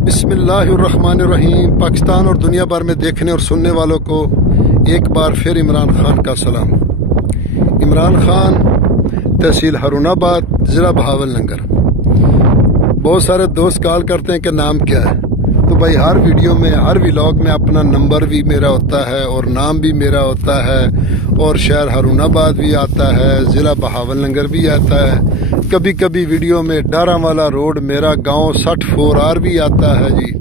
बिस्मिल्लाहिर्रहमानिर्रहीम। पाकिस्तान और दुनिया भर में देखने और सुनने वालों को एक बार फिर इमरान खान का सलाम। इमरान खान, तहसील हारूनाबाद, ज़िला बहावलनगर। बहुत सारे दोस्त कॉल करते हैं कि नाम क्या है, तो भाई हर वीडियो में, हर व्लॉग में अपना नंबर भी मेरा होता है और नाम भी मेरा होता है और शहर हारूनाबाद भी आता है, ज़िला बहावलनगर भी आता है। कभी कभी वीडियो में डारावाला रोड मेरा गांव 64R भी आता है जी।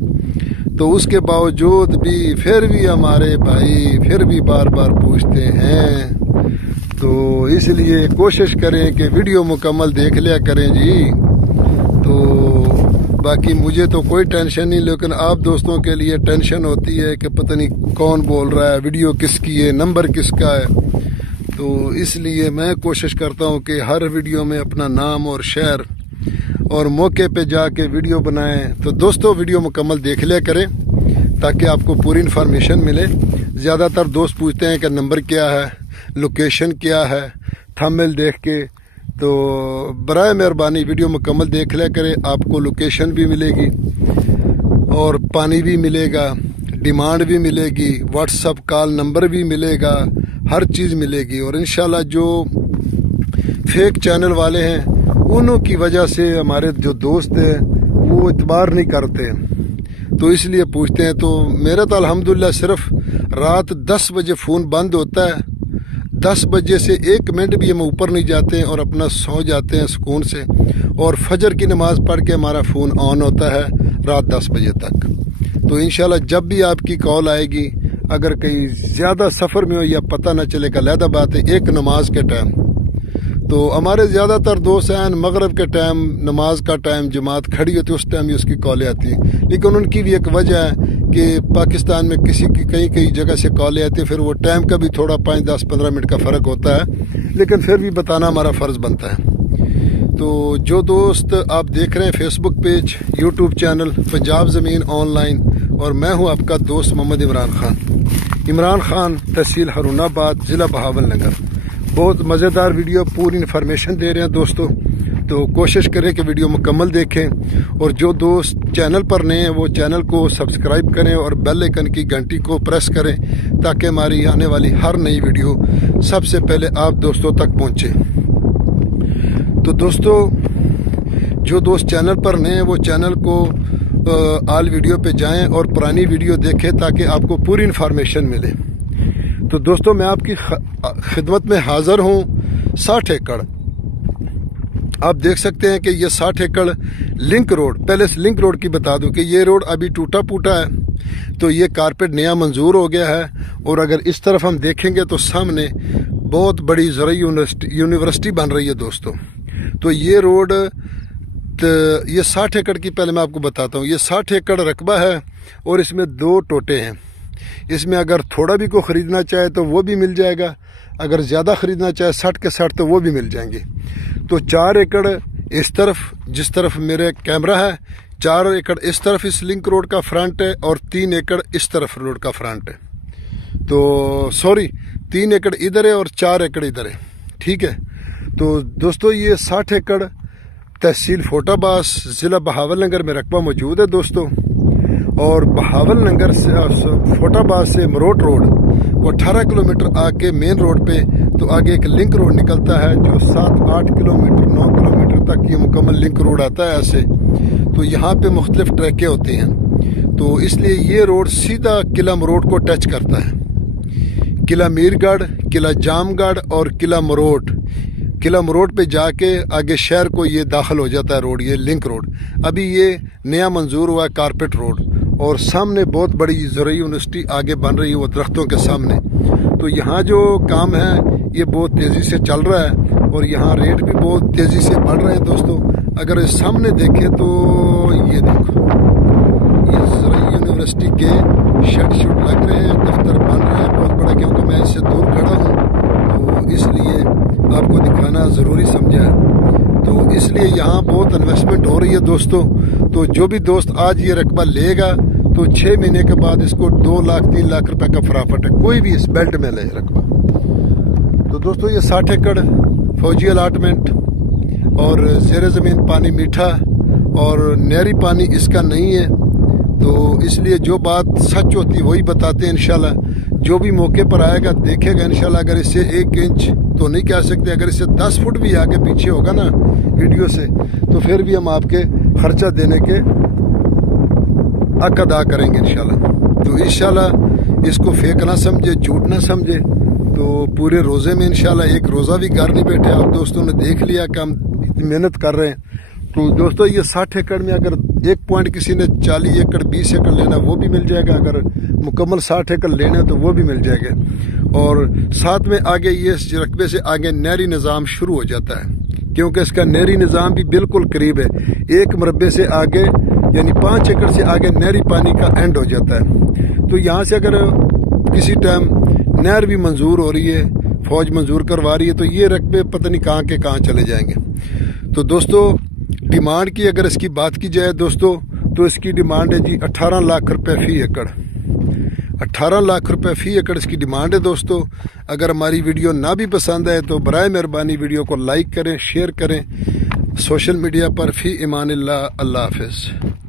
तो उसके बावजूद भी फिर भी हमारे भाई फिर भी बार बार पूछते हैं, तो इसलिए कोशिश करें कि वीडियो मुकम्मल देख लिया करें जी। तो बाकी मुझे तो कोई टेंशन नहीं, लेकिन आप दोस्तों के लिए टेंशन होती है कि पता नहीं कौन बोल रहा है, वीडियो किसकी है, नंबर किसका है। तो इसलिए मैं कोशिश करता हूं कि हर वीडियो में अपना नाम और शहर और मौके पे जाके वीडियो बनाएं। तो दोस्तों वीडियो मुकम्मल देख लिया करें ताकि आपको पूरी इन्फॉर्मेशन मिले। ज़्यादातर दोस्त पूछते हैं कि नंबर क्या है, लोकेशन क्या है, थंबनेल देख के। तो बराए मेहरबानी वीडियो मुकम्मल देख लिया करें, आपको लोकेशन भी मिलेगी और पानी भी मिलेगा, डिमांड भी मिलेगी, व्हाट्सअप कॉल नंबर भी मिलेगा, हर चीज़ मिलेगी। और इंशाल्लाह जो फेक चैनल वाले हैं उन्हों की वजह से हमारे जो दोस्त हैं वो इतबार नहीं करते, तो इसलिए पूछते हैं। तो मेरा तो अल्हम्दुलिल्लाह सिर्फ रात 10 बजे फ़ोन बंद होता है। 10 बजे से 1 मिनट भी हम ऊपर नहीं जाते हैं और अपना सो जाते हैं सुकून से, और फजर की नमाज़ पढ़ के हमारा फ़ोन ऑन होता है रात 10 बजे तक। तो इंशाल्लाह जब भी आपकी कॉल आएगी, अगर कहीं ज़्यादा सफ़र में हो या पता न चलेगा, अलहदा बात है एक नमाज के टाइम। तो हमारे ज़्यादातर दोस्त हैं मगरिब के टाइम, नमाज का टाइम, जमात खड़ी होती है उस टाइम ही उसकी कॉलें आती हैं। लेकिन उनकी भी एक वजह है कि पाकिस्तान में किसी की कई जगह से कॉलें आती हैं, फिर वो टाइम का भी थोड़ा 5, 10, 15 मिनट का फ़र्क होता है, लेकिन फिर भी बताना हमारा फ़र्ज़ बनता है। तो जो दोस्त आप देख रहे हैं Facebook page, YouTube channel Punjab ज़मीन ऑनलाइन, और मैं हूं आपका दोस्त मोहम्मद इमरान खान। इमरान खान, तहसील हारूनाबाद, ज़िला बहावलनगर। बहुत मज़ेदार वीडियो, पूरी इन्फॉर्मेशन दे रहे हैं दोस्तों। तो कोशिश करें कि वीडियो मुकम्मल देखें, और जो दोस्त चैनल पर नए हैं वो चैनल को सब्सक्राइब करें और बेल आइकन की घंटी को प्रेस करें ताकि हमारी आने वाली हर नई वीडियो सबसे पहले आप दोस्तों तक पहुँचे। तो दोस्तों जो दोस्त चैनल पर नए हैं वो चैनल को आल वीडियो पे जाएं और पुरानी वीडियो देखें ताकि आपको पूरी इन्फॉर्मेशन मिले। तो दोस्तों मैं आपकी खिदमत में हाजिर हूँ। 60 एकड़ आप देख सकते हैं कि ये 60 एकड़ लिंक रोड, पहले से लिंक रोड की बता दूं कि ये रोड अभी टूटा फूटा है, तो ये कारपेट नया मंजूर हो गया है। और अगर इस तरफ हम देखेंगे तो सामने बहुत बड़ी ज़रूरी यूनिवर्सिटी बन रही है दोस्तों। तो ये रोड, ये 60 एकड़ की पहले मैं आपको बताता हूँ। ये 60 एकड़ रकबा है और इसमें 2 टोटे हैं। इसमें अगर थोड़ा भी को ख़रीदना चाहे तो वो भी मिल जाएगा, अगर ज़्यादा ख़रीदना चाहे 60 के 60 तो वो भी मिल जाएंगे। तो 4 एकड़ इस तरफ, जिस तरफ मेरे कैमरा है, 4 एकड़ इस तरफ इस लिंक रोड का फ्रंट है और 3 एकड़ इस तरफ रोड का फ्रंट है। तो सॉरी, 3 एकड़ इधर है और 4 एकड़ इधर है, ठीक है। तो दोस्तों ये 60 एकड़ तहसील फोटाबास, ज़िला बहावलनगर में रकबा मौजूद है दोस्तों। और बहावलनगर से, फोटाबास से मरोट रोड वो 18 किलोमीटर आके मेन रोड पे तो आगे एक लिंक रोड निकलता है जो 7-8 किलोमीटर 9 किलोमीटर तक ये मुकम्मल लिंक रोड आता है ऐसे। तो यहाँ पे मुख्तलिफ ट्रैकें होती हैं, तो इसलिए ये रोड सीधा किला मरोट को टच करता है। किला मीरगढ़, किला जामगढ़ और किला मरोट। किला मरोट पे जाके आगे शहर को ये दाखिल हो जाता है रोड, ये लिंक रोड। अभी ये नया मंजूर हुआ है कारपेट रोड, और सामने बहुत बड़ी ज़रूरी यूनिवर्सिटी आगे बन रही है वो दरख्तों के सामने। तो यहाँ जो काम है ये बहुत तेज़ी से चल रहा है और यहाँ रेट भी बहुत तेज़ी से बढ़ रहे हैं दोस्तों। अगर इस सामने देखें तो ये देखो, ये ज़रूरी यूनिवर्सिटी के शेड लग रहे हैं, दफ्तर बन रहे हैं बहुत बड़ा, क्योंकि मैं इससे दूर खड़ा हूँ तो इसलिए आपको दिखाना ज़रूरी समझा है। तो इसलिए यहाँ बहुत इन्वेस्टमेंट हो रही है दोस्तों। तो जो भी दोस्त आज ये रकबा लेगा तो 6 महीने के बाद इसको 2 लाख 3 लाख रुपए का प्रॉफिट है, कोई भी इस बेल्ट में ले रकबा। तो दोस्तों ये 60 एकड़ फौजी अलाटमेंट और ज़ेर ज़मीन पानी मीठा और नहरी पानी इसका नहीं है। तो इसलिए जो बात सच होती है वही बताते हैं इंशाल्लाह। जो भी मौके पर आएगा देखेगा इंशाल्लाह। अगर इससे 1 इंच तो नहीं कह सकते, अगर इससे 10 फुट भी आगे पीछे होगा ना वीडियो से, तो फिर भी हम आपके खर्चा देने के हक अदा करेंगे इंशाल्लाह। तो इंशाल्लाह इसको फेक ना समझे, झूठ ना समझे। तो पूरे रोज़े में इंशाल्लाह एक रोज़ा भी घर नहीं बैठे। आप दोस्तों ने देख लिया कि हम इतनी मेहनत कर रहे हैं। तो दोस्तों ये 60 एकड़ में अगर एक पॉइंट किसी ने 40 एकड़ 20 एकड़ लेना वो भी मिल जाएगा, अगर मुकम्मल 60 एकड़ लेने तो वो भी मिल जाएगा। और साथ में आगे ये रकबे से आगे नहरी निज़ाम शुरू हो जाता है, क्योंकि इसका नहरी निज़ाम भी बिल्कुल करीब है। 1 मरबे से आगे यानी 5 एकड़ से आगे नहरी पानी का एंड हो जाता है। तो यहाँ से अगर किसी टाइम नहर भी मंजूर हो रही है, फौज मंजूर करवा रही है, तो ये रकबे पता नहीं कहाँ के कहाँ चले जाएंगे। तो दोस्तों डिमांड की अगर इसकी बात की जाए दोस्तों, तो इसकी डिमांड है जी 18 लाख रुपए फी एकड़। 18 लाख रुपए फी एकड़ इसकी डिमांड है दोस्तों। अगर हमारी वीडियो ना भी पसंद आए तो बराए मेहरबानी वीडियो को लाइक करें, शेयर करें सोशल मीडिया पर। फी इमानिल्लाह, अल्लाह हाफिज़।